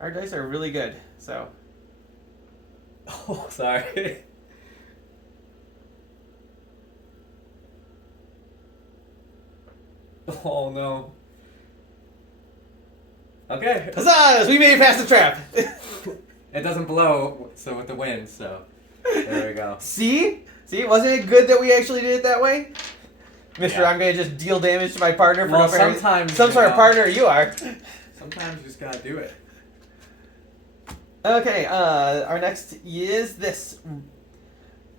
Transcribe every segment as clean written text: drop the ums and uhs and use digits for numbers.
Our dice are really good, so. Oh, sorry. Oh no. Okay. Huzzah! We made it past the trap! It doesn't blow, so with the wind, so there we go. See? See, wasn't it good that we actually did it that way? Mister, Yeah. I'm gonna just deal damage to my partner for Well, no fair reason. sometimes, Some you sort of know. partner you are. Sometimes you just gotta do it. Okay, our next is this.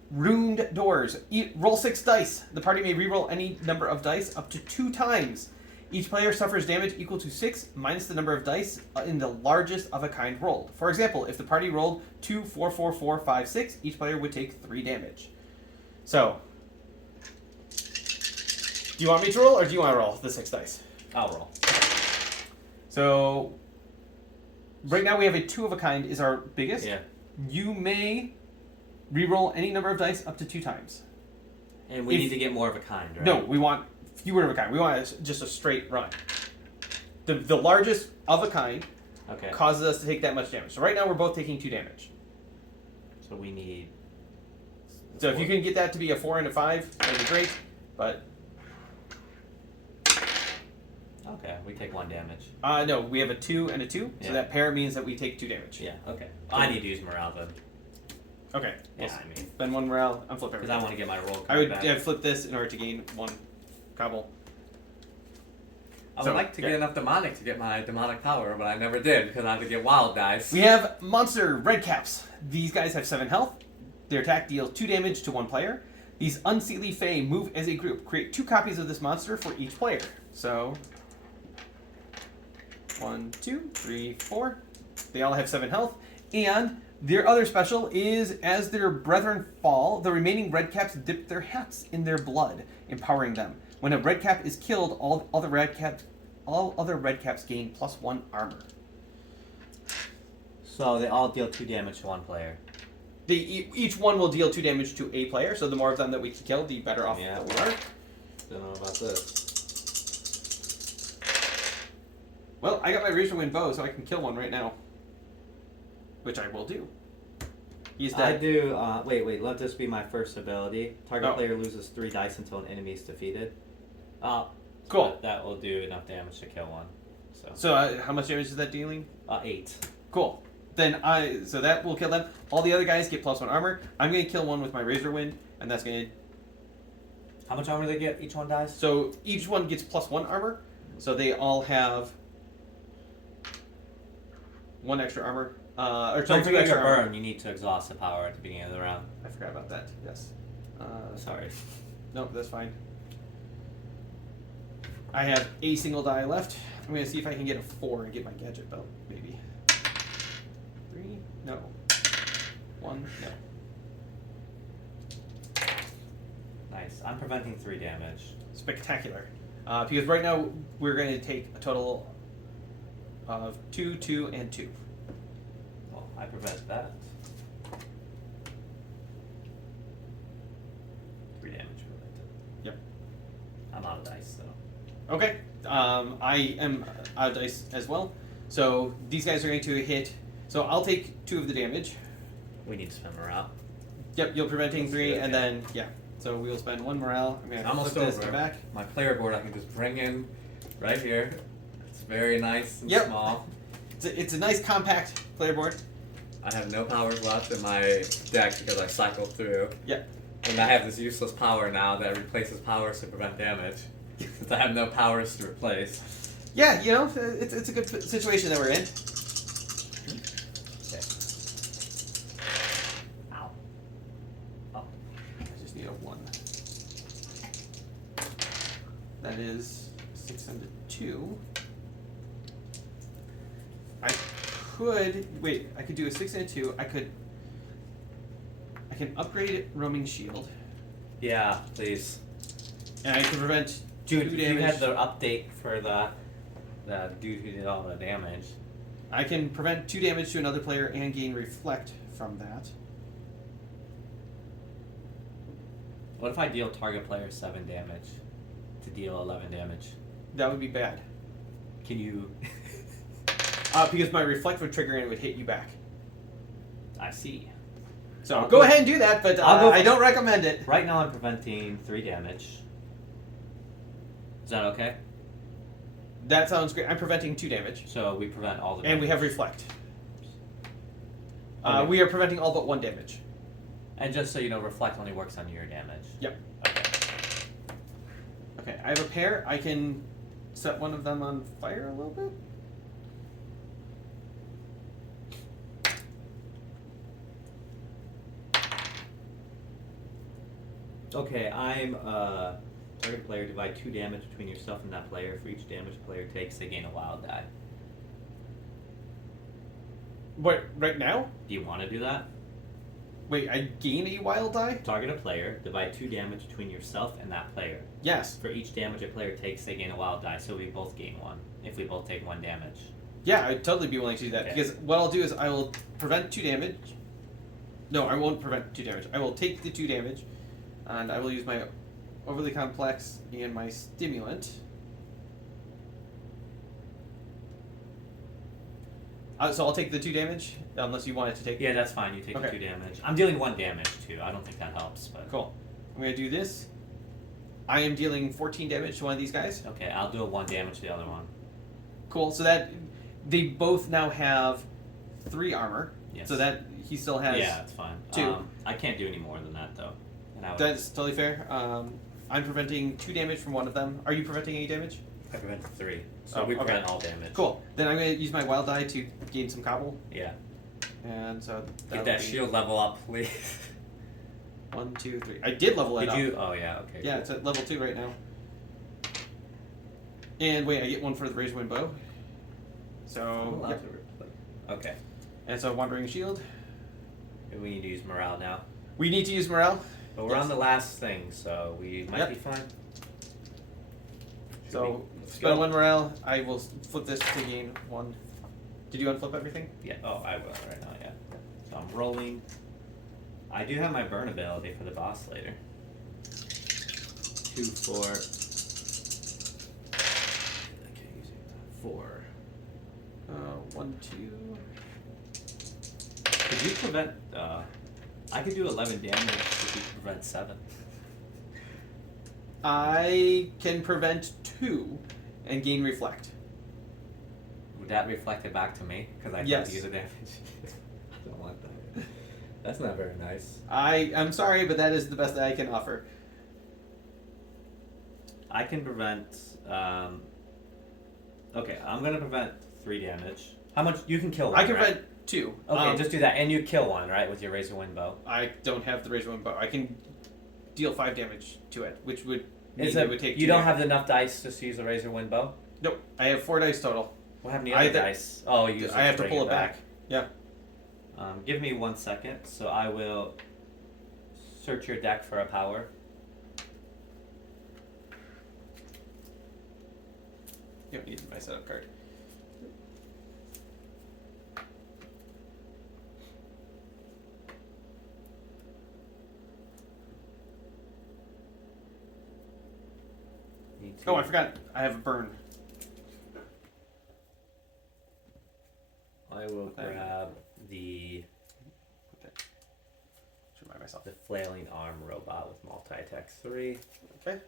Ruined doors. Roll 6 dice. The party may re-roll any number of dice up to 2 times. Each player suffers damage equal to 6 minus the number of dice in the largest of a kind rolled. For example, if the party rolled 2, 4, 4, 4, 5, 6, each player would take 3 damage. So, do you want me to roll or do you want to roll the 6 dice? I'll roll. So, right now we have a 2 of a kind is our biggest. Yeah. You may re-roll any number of dice up to 2 times. And we need to get more of a kind, right? No, we want fewer of a kind. We want just a straight run. The largest of a kind Okay. causes us to take that much damage. So right now we're both taking 2 damage. So we need. So if you can get that to be a 4 and a 5, that'd be great. But Okay, we take 1 damage. no, we have a 2 and a 2, so Yeah. that pair means that we take 2 damage. Yeah. Okay. I need to use morale then. Okay. Yeah, I mean, Then 1 morale. I'm flipping. because I want to get my roll. I would back. flip this in order to gain 1 cobble. I would So, like to yeah. get enough demonic to get my demonic power, but I never did because I had to get wild dice. We have monster red caps. These guys have 7 health. Their attack deals 2 damage to 1 player. These unseelie fae move as a group. Create 2 copies of this monster for each player. So 1, 2, 3, 4. They all have 7 health. And their other special is, as their brethren fall, the remaining red caps dip their hats in their blood, empowering them. When a red cap is killed, all other red caps gain +1 armor. So they all deal 2 damage to 1 player. Each one will deal 2 damage to a player, so the more of them that we can kill, the better off Yeah. that we are. Don't know about this. Well, I got my Razor Wind bow, so I can kill one right now. Which I will do. He's I dead. do. Wait. Let this be my first ability. Target Oh. player loses 3 dice until an enemy is defeated. Cool. That will do enough damage to kill one. So how much damage is that dealing? 8. Cool. So that will kill them. All the other guys get +1 armor. I'm going to kill one with my Razor Wind, and that's going to... How much armor they get? Each one dies. So each one gets +1 armor, so they all have 1 extra armor. Or Don't 2 forget extra your armor. burn. You need to exhaust the power at the beginning of the round. I forgot about that, yes. Sorry. Nope, that's fine. I have a single die left. I'm going to see if I can get a 4 and get my gadget belt, maybe. 3? No. 1? No. Nice. I'm preventing 3 damage. Spectacular. Because right now we're going to take a total of 2, 2, and 2. Well, I prevent that. 3 damage prevented. Yep. I'm out of dice, though. Okay. I am out of dice as well. So these guys are going to hit. So I'll take 2 of the damage. We need to spend morale. Yep, you're preventing That's 3, good, and yeah. then, yeah. So we will spend 1 morale. I'm going to Almost flip this over. back. My player board I can just bring in right here. It's very nice and Yep. small. It's a nice compact player board. I have no powers left in my deck because I cycled through. Yep. And I have this useless power now that replaces powers to prevent damage. Since I have no powers to replace. Yeah, you know, it's a good situation that we're in. Okay. Ow. Oh. I just need a 1. That is 6 and a 2. I could do a 6 and a 2. I can upgrade roaming shield, Yeah, please. and I can prevent Dude, 2 if damage. you had the update for the dude who did all the damage. I can prevent 2 damage to another player and gain reflect from that. What if I deal target player 7 damage to deal 11 damage? That would be bad. Can you... Because my reflect would trigger and it would hit you back. I see. So I'll go go- ahead and do that, but I'll go I for- don't recommend it. Right now I'm preventing 3 damage. Is that okay? That sounds great. I'm preventing 2 damage. So we prevent all the And we have damage. reflect. Okay. We are preventing all but 1 damage. And just so you know, reflect only works on your damage. Yep. Okay. Okay, I have a pair. I can set one of them on fire a little bit. Okay, I'm target player, divide 2 damage between yourself and that player. For each damage the player takes, they gain a wild die. What, right now? Do you want to do that? Wait, I gain a wild die? Target a player, divide 2 damage between yourself and that player. Yes. For each damage a player takes, they gain a wild die, so we both gain 1. If we both take 1 damage. Yeah, I'd totally be willing to do that. Okay. Because what I'll do is I will prevent 2 damage. No, I won't prevent 2 damage. I will take the 2 damage, and I will use my overly complex and my stimulant. So I'll take the 2 damage, unless you wanted to take. Yeah, that's fine. You take the Okay. 2 damage. I'm dealing 1 damage too. I don't think that helps, but Cool. I'm gonna do this. I am dealing 14 damage to one of these guys. okay. I'll do a 1 damage to the other one. Cool. So that they both now have 3 armor. Yes. So that he still has. Yeah, it's fine. 2. I can't do any more than that though. And I would, That's totally fair. I'm preventing 2 damage from one of them. Are you preventing any damage? I prevented 3, so Oh, we okay. prevent all damage. Cool. Then I'm gonna use my wild die to gain some cobble, Yeah. and so Get that'll that be shield level up, please. 1, 2, 3. I did level it Did up. you? Oh yeah. Okay. Yeah, it's at level 2 right now. And wait, I get 1 for the razor wind bow. I'm So allowed yep. to re- Okay. And so wandering shield. And we need to use morale now. We need to use morale. But we're Yes. on the last thing, so we might Yep. be fine. Should So let's spend go. 1 morale. I will flip this to gain 1. Did you unflip everything? Yeah. Oh, I will right now. Yeah. So I'm rolling. I do have my burn ability for the boss later. 2, 4. Okay, using that. 4. 1, 2. Could you prevent? I could do 11 damage if you prevent 7. I can prevent 2 and gain reflect. Would that reflect it back to me? Because I Yes. can't use the damage. I don't want that. That's not very nice. I'm sorry, but that is the best that I can offer. I can prevent. Okay, I'm gonna prevent 3 damage. How much? You can kill one. I can right? prevent 2. Okay, just do that, and you kill one, right, with your razor wind bow. I don't have the razor wind bow. I can deal 5 damage to it, which would mean Is it it, would take. you 2 don't damage. have enough dice to use a razor wind bow? Nope. I have 4 dice total. What happened to I the other th- dice? Oh, you. I have to pull it back. Yeah. Give me 1 second, so I will search your deck for a power. You don't need my setup card. Need to- Oh, I forgot. I have a burn. I will Okay. grab the Should remind myself. the flailing arm robot with multi-attack 3. Okay.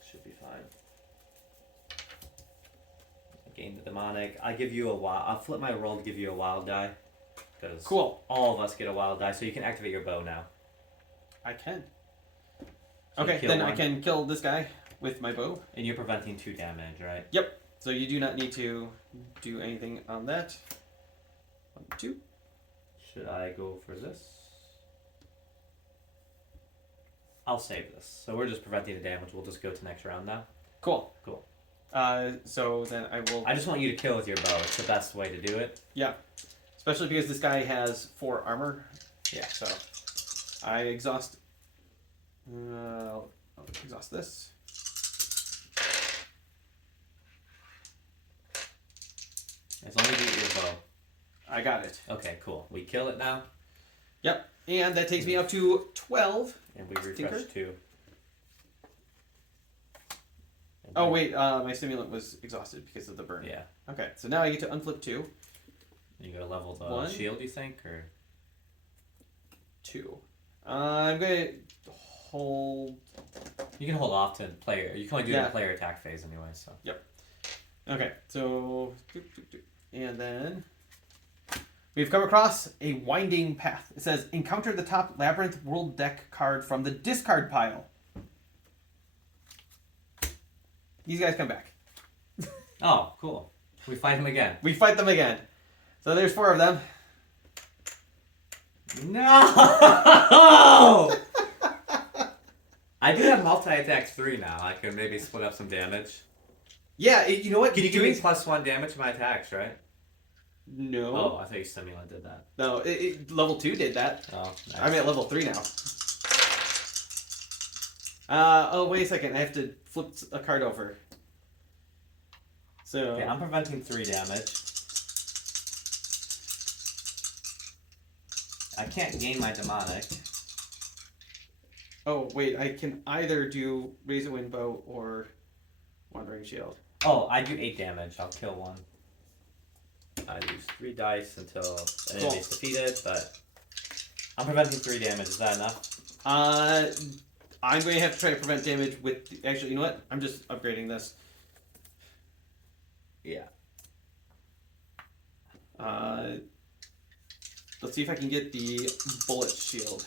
Should be fine. Gain the demonic. I give you a wild. I'll flip my roll to give you a wild die. Because Cool. all of us get a wild die, so you can activate your bow now. I can. So Okay, kill then I one. can kill this guy with my bow. And you're preventing 2 damage, right? Yep. So you do not need to do anything on that. 1, 2. Should I go for this? I'll save this. So we're just preventing the damage. We'll just go to next round now. Cool. Cool. So then I will. I just want you to kill with your bow. It's the best way to do it. Yeah. Especially because this guy has 4 armor. Yeah. So I exhaust. I'll exhaust this. As long as you get your bow. I got it. Okay, cool. We kill it now, Yep. And that takes me up to 12. and we refresh Tinker? 2. Oh wait, my stimulant was exhausted because of the burn. Yeah. Okay, so now I get to unflip 2. You gotta level the 1. shield, you think, or 2. I'm gonna hold. you can hold off to player. You can only do it Yeah. in player attack phase anyway. So Okay, so and then we've come across a winding path. It says encounter the top labyrinth world deck card from the discard pile. These guys come back. oh, cool. We fight him again. We fight them again. So there's 4 of them. No. I do have multi-attack 3 now. I can maybe split up some damage. Yeah, you know what? Can you give me +1 damage to my attacks, right? No. Oh, I thought your stimulant did that. No, level 2 did that. Oh, nice. I'm at level 3 now. Oh, wait a second. I have to flip a card over. So. Okay, I'm preventing 3 damage. I can't gain my demonic. Oh, wait. I can either do Razor Wind Bow or Wandering Shield. Oh, I do 8 damage. I'll kill 1. I use 3 dice until an enemy is defeated, but I'm preventing 3 damage. Is that enough? I'm going to have to try to prevent damage with. Actually, you know what? I'm just upgrading this. Yeah. Let's see if I can get the Bullet Shield.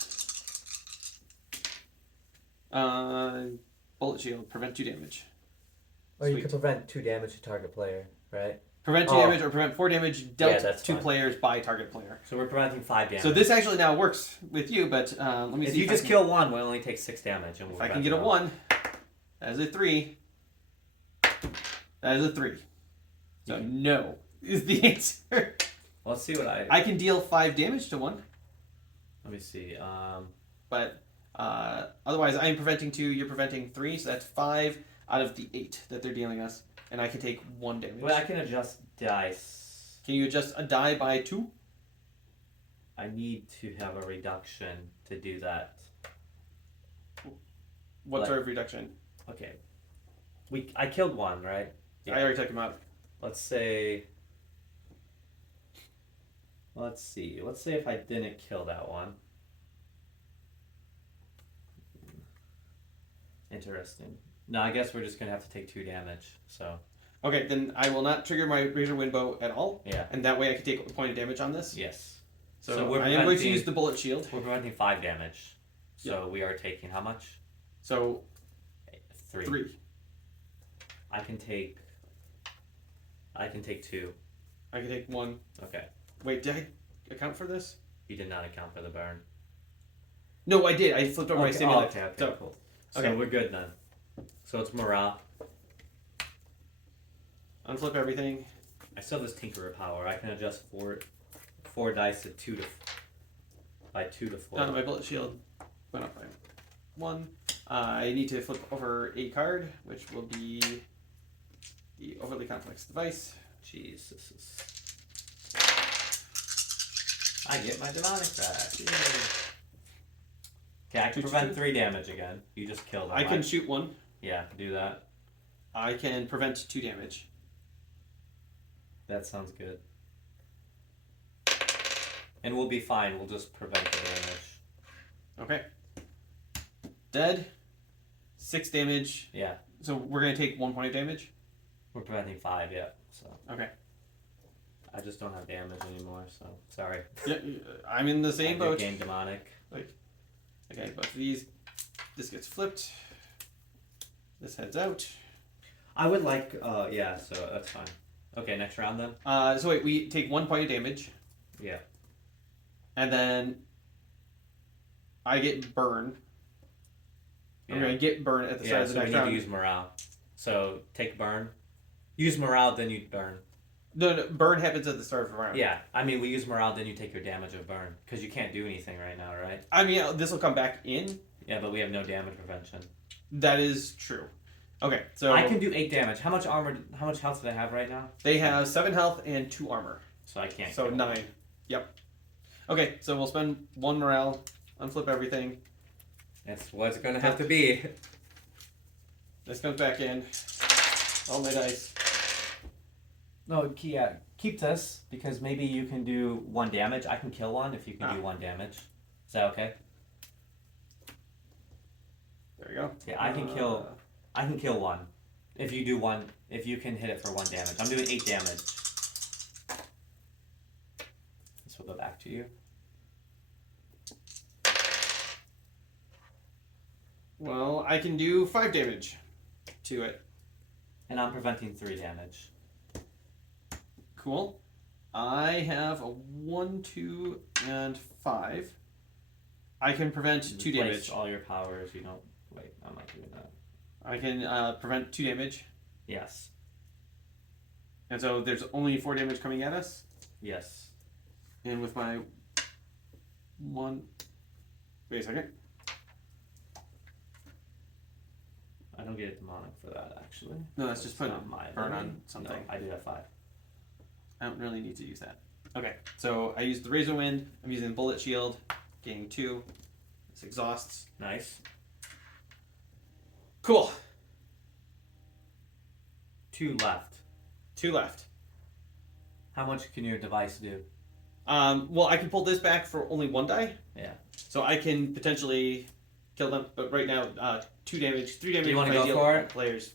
Bullet Shield, prevent 2 damage. Or you Sweet. can prevent 2 damage to target player, right? Prevent 2 damage or prevent 4 damage dealt that's to fine. players by target player. So we're preventing 5 damage. So this actually now works with you, but let me if see you if just I can, kill 1, we'll only take 6 damage. And if I can get a 1. That is a 3. That is a 3. So no is the answer. Let's see what I can deal 5 damage to 1, Let me see. but otherwise I am preventing 2. You're preventing 3, so that's 5 out of the 8 that they're dealing us, and I can take 1 damage. Well, I can adjust dice. Can you adjust a die by 2? I need to have a reduction to do that. What Like- sort of reduction? Okay. I killed 1, right? I already took him out. Let's say. Let's see. Let's say if I didn't kill that one. Interesting. No, I guess we're just gonna have to take 2 damage. So Okay, then I will not trigger my Razor Wind Bow at all, yeah. and that way I can take a point of damage on this. Yes. So, So we're I am going to preventing- use the Bullet Shield. We're preventing 5 damage. So we are taking how much? So 3. 3. I can take 2. I can take 1. Okay. Wait, did I account for this? You did not account for the burn. No, I did. I flipped over my stimulant. okay, So, cool. okay. So we're good then. So it's morale. unflip everything. I still have this Tinkerer power. I can adjust 4 dice to 2 to by 2 to 4. My Bullet Shield went up by 1. I need to flip over a card, which will be the Overly Complex Device. Jeez, this is. I get my demonic back. Yay. Okay, I can prevent 3 damage again. You just killed him. I can shoot 1. Yeah, do that. I can prevent 2 damage. That sounds good. And we'll be fine. We'll just prevent the damage. Okay. Dead. 6 damage. Yeah, So we're going to take 1 point of damage? we're preventing 5. Yeah. So Okay. I just don't have damage anymore. So sorry. Yeah, I'm in the I same did boat. gain demonic. Okay, both of these. This gets flipped. This heads out. I would like. Yeah. So that's fine. Okay, next round then. So wait, we take 1 point of damage, Yeah. and then I get burn. I'm Yeah. going to get burn at the start Yeah, of the so we next need round. to use morale. So take burn. Use morale, then you burn. No, burn happens at the start of the round. Yeah, I mean we use morale, then you take your damage of burn because you can't do anything right now, right? I mean, this will come back in. Yeah, but we have no damage prevention. That is true. Okay, so I can do 8 damage. How much armor? How much health do they have right now? they have 7 health and 2 armor. So I can't. So kill them. 9. Yep. Okay, so we'll spend 1 morale, unflip everything. That's what it's gonna have to be. This comes back in. All my dice. No, yeah, keep this because maybe you can do 1 damage. I can kill one if you can do 1 damage. Is that okay? There you go. Yeah, I can kill. I can kill one. If you do 1, if you can hit it for 1 damage. I'm doing 8 damage. This will go back to you. Well, I can do 5 damage to it. And I'm preventing 3 damage. Cool. I have a 1, 2, and 5. I can prevent 2 damage. Replace all your powers. You don't. Wait, I'm not doing that. I can prevent 2 damage. Yes. And so there's only 4 damage coming at us. Yes. And with my 1. Wait a second. I don't get a demonic for that, actually. No, that's just putting not my burn ability. on something. No, I do have 5. I don't really need to use that. Okay, so I used the Razor Wind. I'm using Bullet Shield, gaining 2. This exhausts. Nice. Cool. 2 left. 2 left. How much can your device do? Well, I can pull this back for only 1 die. Yeah. So I can potentially kill them, but right now, 2 damage, 3 damage. Do you want if to I go deal for with it? Players.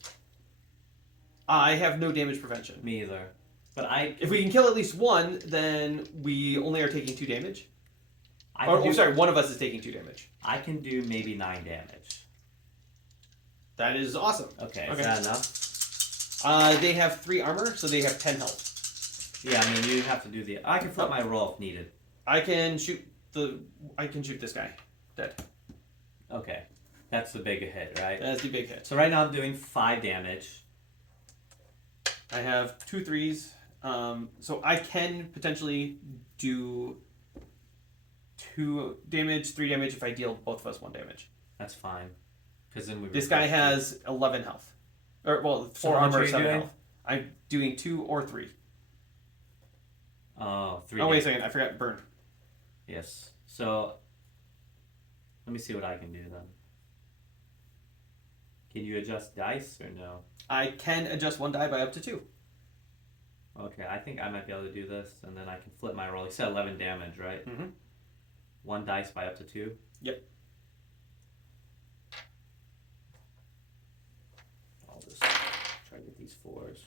I have no damage prevention. Me either. But If we can kill at least 1, then we only are taking 2 damage. I Or, can do, sorry, one of us is taking 2 damage. I can do maybe 9 damage. That is awesome. Okay, Okay. is that enough? They have 3 armor, so they have 10 health. Yeah, I mean, you have to do the... I can flip my roll if needed. I can shoot this guy. Dead. Okay. That's the big hit, right? That's the big hit. So right now I'm doing 5 damage. I have 2 3s. So I can potentially do 2 damage, 3 damage if I deal both of us 1 damage. That's fine. Because then we... This guy has 11 health. Or, well, 4 So how much armor, are you 7 doing? health. I'm doing 2 or 3. Oh, 3 Oh, wait a damage. second. I forgot burn. Yes. So... Let me see what I can do then. Can you adjust dice or no? I can adjust 1 die by up to 2. Okay, I think I might be able to do this, and then I can flip my roll. You said 11 damage, right? Mm-hmm. 1 dice by up to 2? Yep. I'll just try to get these 4s.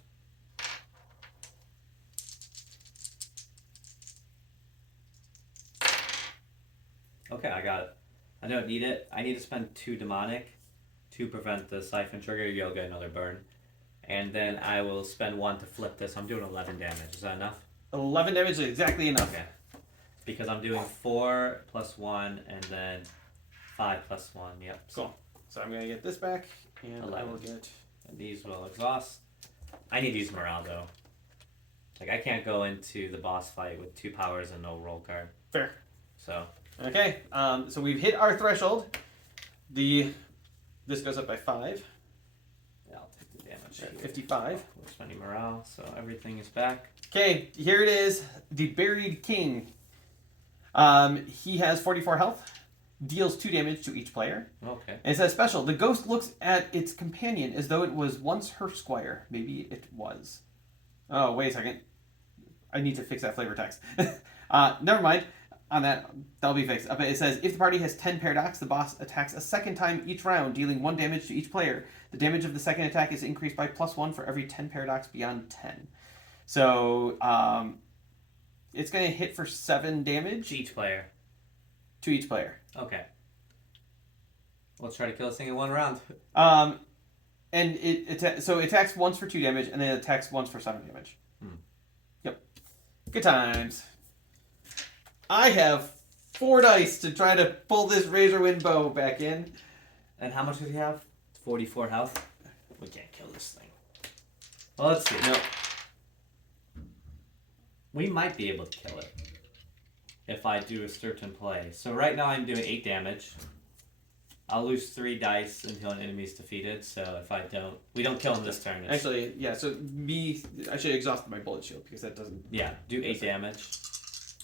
Okay, I got it. I don't need it. I need to spend 2 demonic to prevent the siphon trigger. You'll get another burn. And then I will spend 1 to flip this. I'm doing 11 damage. Is that enough? 11 damage is exactly enough. Okay. Because I'm doing 4 plus 1 and then 5 plus 1. Yep. Cool. So I'm going to get this back, and 11. I will get... And these will exhaust. I need to use morale though. Like I can't go into the boss fight with 2 powers and no roll card. Fair. So Okay, so we've hit our threshold. This goes up by 5. yeah, I'll take the damage. At Here. 55. We're spending morale, so everything is back. Okay, here it is. The Buried King. He has 44 health. Deals 2 damage to each player. Okay. And it says special. The ghost looks at its companion as though it was once her squire. Maybe it was. Oh, wait a second. I need to fix that flavor text. Never mind. On that, that'll be fixed. It says, if the party has 10 paradox, the boss attacks a second time each round, dealing 1 damage to each player. The damage of the second attack is increased by +1 for every 10 paradox beyond 10. So, it's going to hit for 7 damage To each player. to each player. Okay. Let's try to kill this thing in 1 round. And it attacks once for 2 damage, and then it attacks once for 7 damage. Yep. Good times. I have 4 dice to try to pull this Razorwind bow back in. And how much does he have? 44 health. We can't kill this thing. Well, let's see. No. We might be able to kill it if I do a certain play. So right now I'm doing 8 damage. I'll lose 3 dice until an enemy's defeated. So if I don't, we don't kill him this turn. It's- Actually, yeah. So I should have exhausted my bullet shield because that doesn't. yeah, do 8 damage.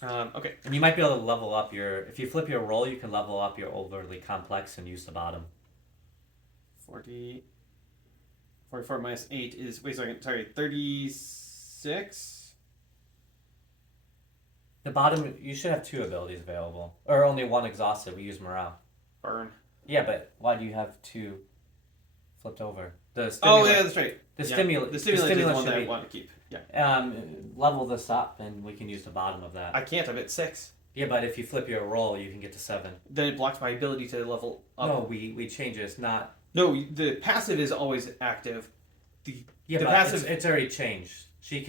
Okay. And you might be able to level up your. If you flip your roll, you can level up your overly complex and use the bottom. 40. 44 minus 8 is, wait a second, sorry, 36? The bottom, you should have 2 abilities available. Or only 1 exhausted. We use morale. Burn. Yeah, but why do you have 2 flipped over? The Oh, stimulant, yeah, that's right. The Yeah. stimulant. The stimulant is the one should that I be, want to keep. Yeah. level this up, and we can use the bottom of that. I can't, I'm at 6. Yeah, but if you flip your roll, you can get to 7. Then it blocks my ability to level up. No, we change it. It's not. No, the passive is always active. Yeah, The but passive- it's already changed. She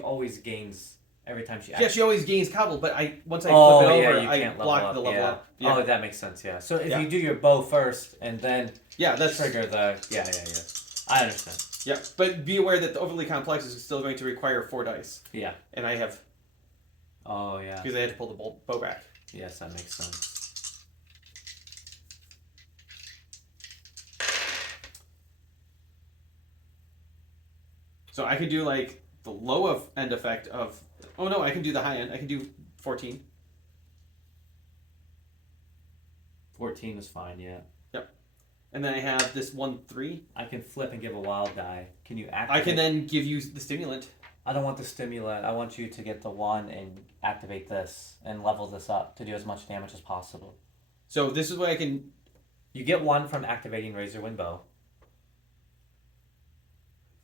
always gains every time she. Yeah, she always gains cobble, but once I Oh, flip it yeah, over, you I can't block level the up, level yeah. up. Yeah. Oh, that makes sense. Yeah. So if Yeah. you do your bow first and then Yeah, that's trigger the yeah. I understand. Yeah, but be aware that the overly complex is still going to require 4 dice, Yeah. and I have Oh yeah. because I had to pull the bow back. Yes, that makes sense. So I could do like the low of end effect of. Oh no, I can do the high end. I can do 14. 14 is fine. Yeah. And then I have this 1/3. I can flip and give a wild die. Can you activate? I can then give you the stimulant. I don't want the stimulant. I want you to get the 1 and activate this and level this up to do as much damage as possible. So this is what I can. You get 1 from activating Razor Wind Bow.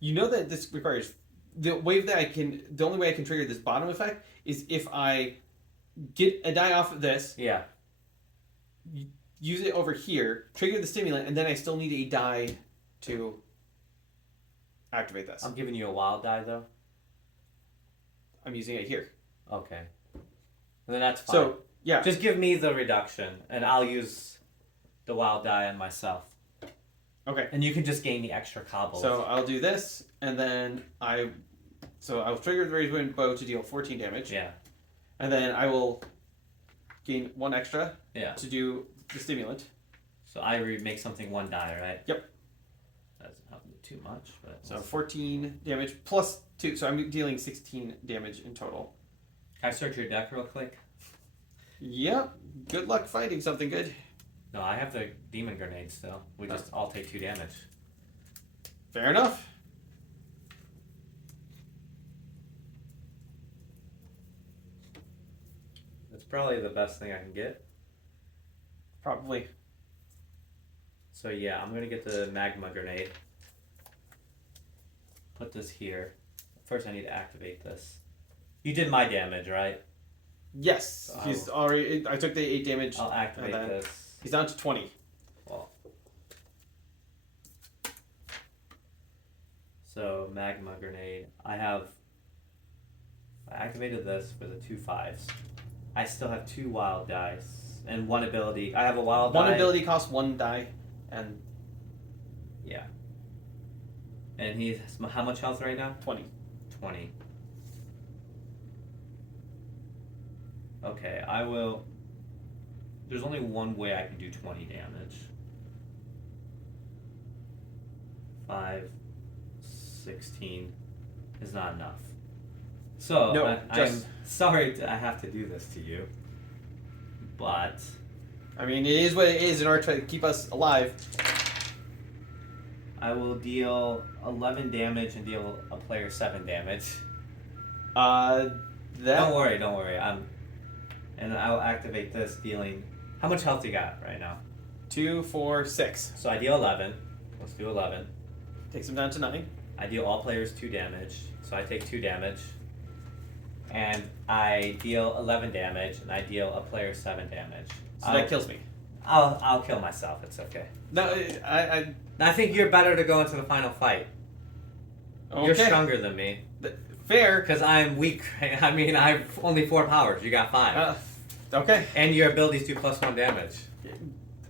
You know that this requires the wave that I can. The only way I can trigger this bottom effect is if I get a die off of this, Yeah. use it over here, trigger the stimulant, and then I still need a die to activate this. I'm giving you a wild die though. I'm using it here. Okay. Then that's fine. So yeah, Just give me the reduction, and I'll use the wild die on myself. okay. And you can just gain the extra cobbles. So I'll do this, and then I'll trigger the Razor Wind Bow to deal 14 damage, Yeah. and then I will gain 1 extra Yeah. to do the stimulant. So I make something 1 die, right? Yep. That doesn't help me too much, but So 14 damage plus 2, so I'm dealing 16 damage in total. Can I search your deck real quick? Yep. Good luck finding something good. No, I have the demon grenade still. We just all take 2 damage. Fair enough. It's probably the best thing I can get. Probably. So yeah, I'm gonna get the magma grenade. Put this here. First I need to activate this. You did my damage, right? Yes. So He's already. I took the 8 damage. I'll activate and then this. He's down to 20. Well. So magma grenade. I activated this for the 2 5s. I still have 2 wild dice and 1 ability. I have a wild One die. ability costs 1 die, and Yeah. And he has how much health right now? 20. 20. Okay, I will. There's only one way I can do 20 damage. 5, 16 is not enough. So, No, I'm just- sorry I have to do this to you. But, I mean, it is what it is in order to keep us alive. I will deal 11 damage and deal a player 7 damage. That. Don't worry. And I'll activate this dealing. How much health you got right now? 2, 4, 6. So I deal 11. Let's do 11. Takes him down to 9. I deal all players 2 damage. So I take 2 damage. And I deal 11 damage, and I deal a player 7 damage. So that kills me. I'll kill myself. It's okay. No, I think you're better to go into the final fight. okay. You're stronger than me. Fair. Because I'm weak. I mean, I've only 4 powers. You got 5. Okay. And your abilities do +1 damage.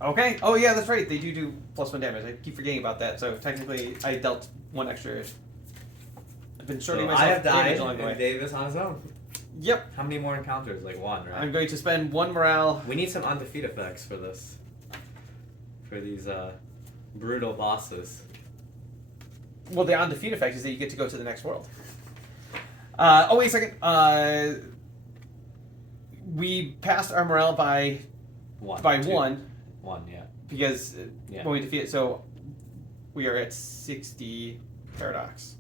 Okay. Oh yeah, that's right. They do +1 damage. I keep forgetting about that. So technically, I dealt 1 extra. I've been shorting So myself I have died, damage along the and way. Davis on his own. Yep. How many more encounters? Like 1, right? I'm going to spend 1 morale. We need some undefeat effects for this. For these brutal bosses. Well, the undefeat effect is that you get to go to the next world. Oh wait a second. We passed our morale by 1. by 2. 1 1, yeah. because Yeah. when we defeat it. So we are at 60 paradox.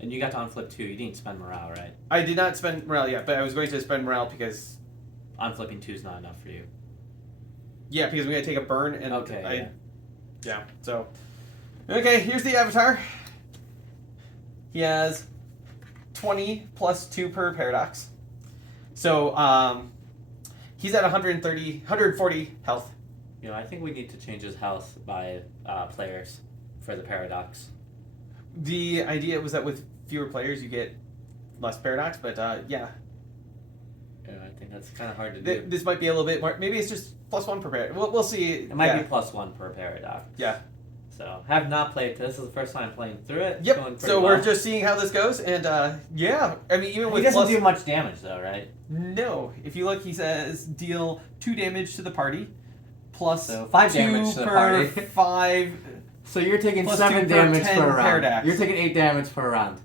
And you got to unflip 2. You didn't spend morale, right? I did not spend morale yet, but I was going to spend morale because... Unflipping 2 is not enough for you. Yeah, because we got to take a burn, and Okay, yeah, so... Okay, here's the avatar. He has 20 plus 2 per paradox. So, he's at 140 health. You know, I think we need to change his health by players for the paradox. The idea was that with fewer players, you get less paradox, but yeah. Yeah, I think that's kind of hard to do. This might be a little bit more. Maybe it's just +1 per paradox. We'll see. It might be +1 per paradox. Yeah. So, have not played. This is the first time playing through it. It's Yep. going pretty So well. we're just seeing how this goes, and yeah. I mean, even with He doesn't plus, do much damage though, right? no. If you look, he says deal 2 damage to the party, plus So 5 2 damage to the per party. 5. So you're taking Plus 7 2 per damage 10 per round. paradox. You're taking 8 damage per round.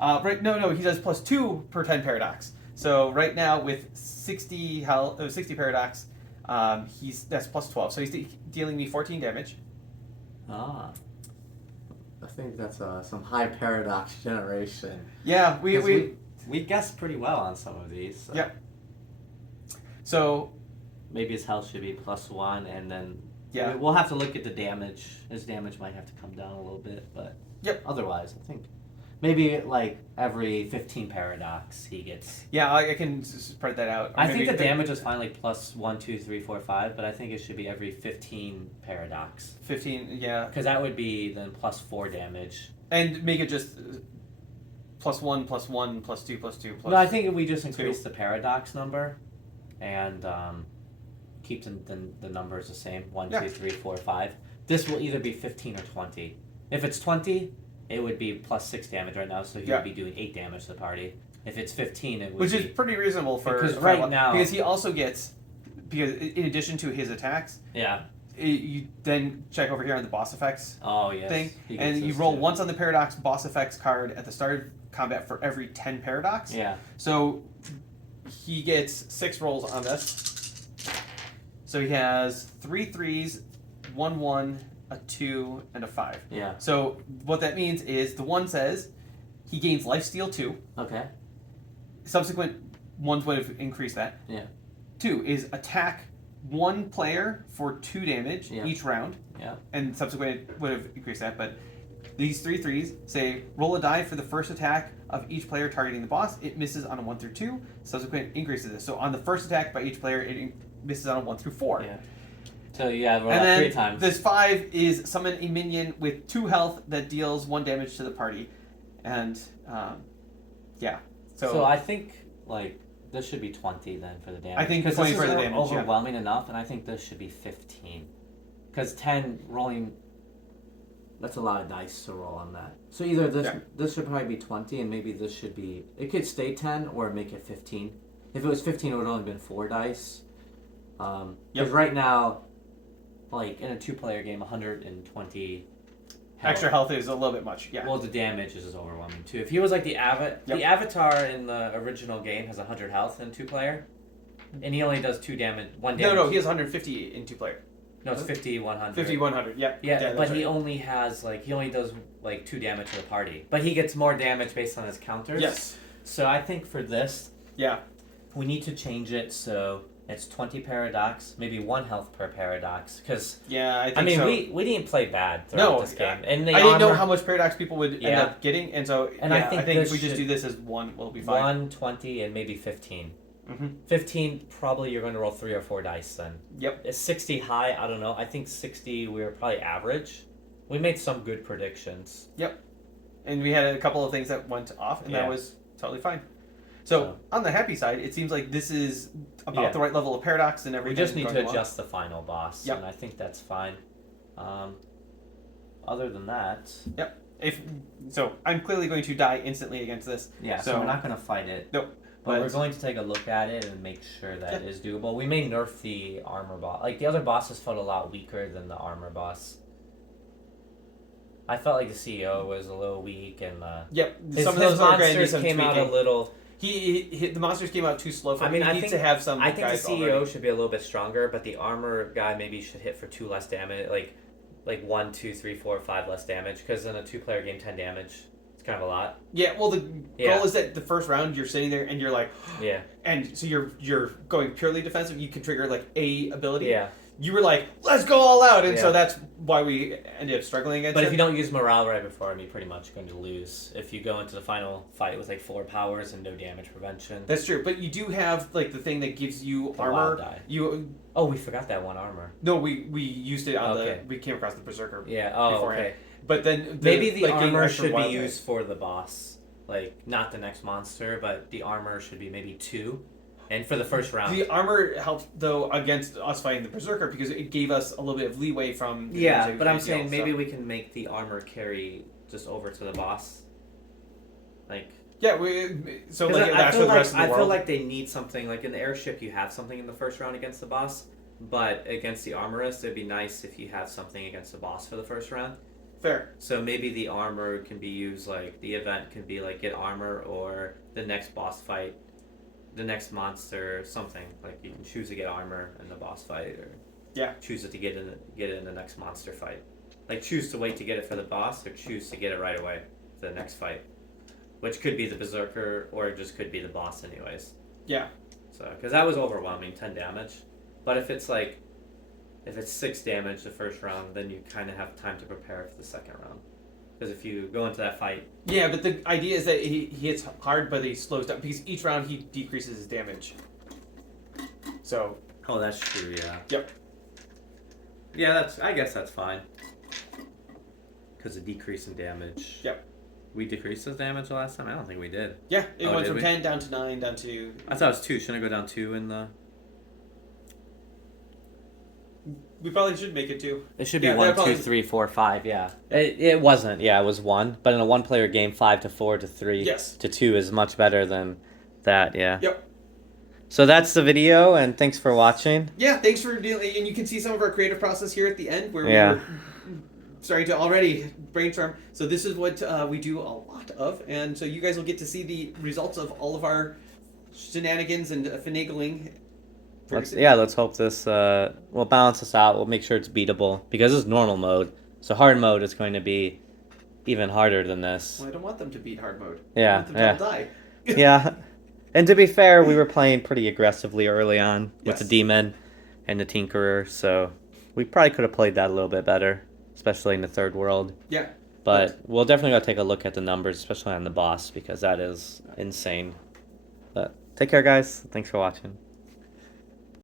Right? No. He does +2 per 10 paradox. So right now with 60 health, 60 paradox, that's +12. So he's dealing me 14 damage. Ah. I think that's some high paradox generation. Yeah, we guessed pretty well on some of these. So. Yeah. So Maybe his health should be +1, and then yeah, we'll have to look at the damage. His damage might have to come down a little bit, but yep. Otherwise, I think maybe like every 15 paradox he gets. Yeah, I can spread that out. Or I think maybe the damage is fine, like +1, 2, 3, 4, 5, but I think it should be every 15 paradox. 15. Yeah, Because that would be then +4 damage. and make it just +1, +1, +2, +2, No, I think if we just 2. increase the paradox number and keep the numbers the same 1, Yeah. 2, 3, 4, 5. This will either be 15 or 20. If it's 20, it would be +6 damage right now, so he Yeah. would be doing 8 damage to the party. If it's 15, it would which be... is pretty reasonable for Because for right one. now- Because he also gets, because in addition to his attacks, Yeah. you then check over here on the boss effects Oh, yes. thing, He gets and you those roll too. once on the paradox boss effects card at the start of combat for every 10 paradox. Yeah. So he gets 6 rolls on this. So he has 3 3s, 1 1, a 2, and a 5. Yeah. So what that means is the 1 says he gains lifesteal 2. Okay. Subsequent ones would have increased that. Yeah. 2 is attack 1 player for 2 damage Yeah. each round. Yeah. And subsequent would have increased that. But these 3 3s say roll a die for the first attack of each player targeting the boss. It misses on a 1 through 2. Subsequent increases this. So on the first attack by each player, it misses on a 1 through 4. Yeah. So yeah, roll And out then 3 times. this 5 is summon a minion with 2 health that deals 1 damage to the party. And yeah. So I think like this should be 20 then for the damage. I think 'Cause 20 this for is the damage, yeah. overwhelming enough, and I think this should be 15. Because 10 rolling, that's a lot of dice to roll on that. So either this should probably be 20, and maybe this should be, it could stay 10 or make it 15. If it was 15, it would have only been 4 dice. Because right now, like in a 2-player game, 120 health. extra health is a little bit much. Yeah. Well, the damage is overwhelming too. If he was like the avatar in the original game has 100 health in 2-player, and he only does 1 damage. No, he has 150 in 2-player. No, it's 50, 100. 50, 100. Yep. Yeah, that's but right. he only has he only does 2 damage to the party, but he gets more damage based on his counters. Yes. So I think for this, Yeah. we need to change it so it's 20 paradox, maybe 1 health per paradox, because Yeah, I think I mean so. we didn't play bad throughout this game, and I didn't know how much paradox people would end Yeah. up getting, and so And yeah, I think if this we just should- do this as 1, we'll be fine. 1, 20, and maybe 15. Mm-hmm. 15, probably you're going to roll 3 or 4 dice then. Yep. Is 60 high? I don't know. I think 60 we were probably average. We made some good predictions. And we had a couple of things that went off, and that Yeah. was totally fine. So on the happy side, it seems like this is about Yeah. the right level of paradox and everything. We just need going to along. adjust the final boss, Yep. and I think that's fine. Other than that, So I'm clearly going to die instantly against this. yeah, so So- we're not going to fight it. Nope. But we're But- going to take a look at it and make sure that is doable. We may nerf the armor boss. Like, the other bosses felt a lot weaker than the armor boss. I felt like the CEO was a little weak, and Yep. his Some of those are going to need monsters some came out a tweaking. little... The monsters came out too slow for I him. mean, He I needs think- to have some I think the guys CEO already. should be a little bit stronger, but the armor guy maybe should hit for 2 less damage. Like, like 1, 2, 3, 4, 5 less damage, because in a 2-player game, 10 damage, it's kind of a lot. Yeah, well, the Yeah. goal is that the first round you're sitting there and you're like, Yeah. and so you're going purely defensive. You can trigger like a ability. Yeah. You were like, let's go all out, and Yeah. so that's why we ended up struggling against But it. if you don't use morale right before him, you're pretty much going to lose. If you go into the final fight with like 4 powers and no damage prevention. That's true, but you do have like the thing that gives you The armor. wild die. Oh, we forgot that one armor. No, we used it on Okay. we came across the berserker. Yeah. Oh, beforehand. okay. But then Maybe the like, getting armor extra should be wild die. used for the boss. Like, not the next monster, but the armor should be maybe 2. And for the first round. The armor helped though against us fighting the berserker because it gave us a little bit of leeway from. The Yeah, damage but that I'm we saying dealt, maybe so. we can make the armor carry just over to the boss. Like. Yeah, so 'Cause like I that's feel for the rest of the I world. feel like they need something like in the airship. You have something in the first round against the boss, but against the armorist, it'd be nice if you have something against the boss for the first round. Fair. So maybe the armor can be used like the event can be like get armor or the next boss fight, the next monster, something like you can choose to get armor in the boss fight or choose it to get it in the next monster fight. Like choose to wait to get it for the boss or choose to get it right away for the next fight. Which could be the berserker, or it just could be the boss, anyways. Yeah. So, because that was overwhelming, 10 damage. But if it's 6 damage the first round, then you kind of have time to prepare for the second round. Because if you go into that fight, Yeah, but the idea is that he hits hard, but he slows down because each round he decreases his damage. So. oh, that's true. Yeah. Yep. Yeah, I guess that's fine. Because the decrease in damage. Yep. We decreased his damage the last time. I don't think we did. Yeah, it went did from we? 10 down to 9 down to. I thought it was 2. Shouldn't I go down 2 in the? We probably should make it 2. It should Yeah, be that 1, probably- 2, 3, 4, 5. Yeah. It wasn't. Yeah, it was 1. But in a 1-player game, 5 to 4 to 3 Yes. to 2 is much better than that. Yeah. Yep. So that's the video, and thanks for watching. Yeah, thanks for dealing. And you can see some of our creative process here at the end where Yeah. we were starting to already brainstorm. So this is what we do a lot of, and so you guys will get to see the results of all of our shenanigans and finagling. Let's hope this will balance us out. We'll make sure it's beatable because this is normal mode. So hard mode is going to be even harder than this. Well, I don't want them to beat hard mode. Yeah, I want them to all die. Yeah. And to be fair, we were playing pretty aggressively early on with Yes. the Demon and the Tinkerer, so we probably could have played that a little bit better, especially in the third world. Yeah. But we'll definitely go take a look at the numbers, especially on the boss, because that is insane. But take care, guys. Thanks for watching.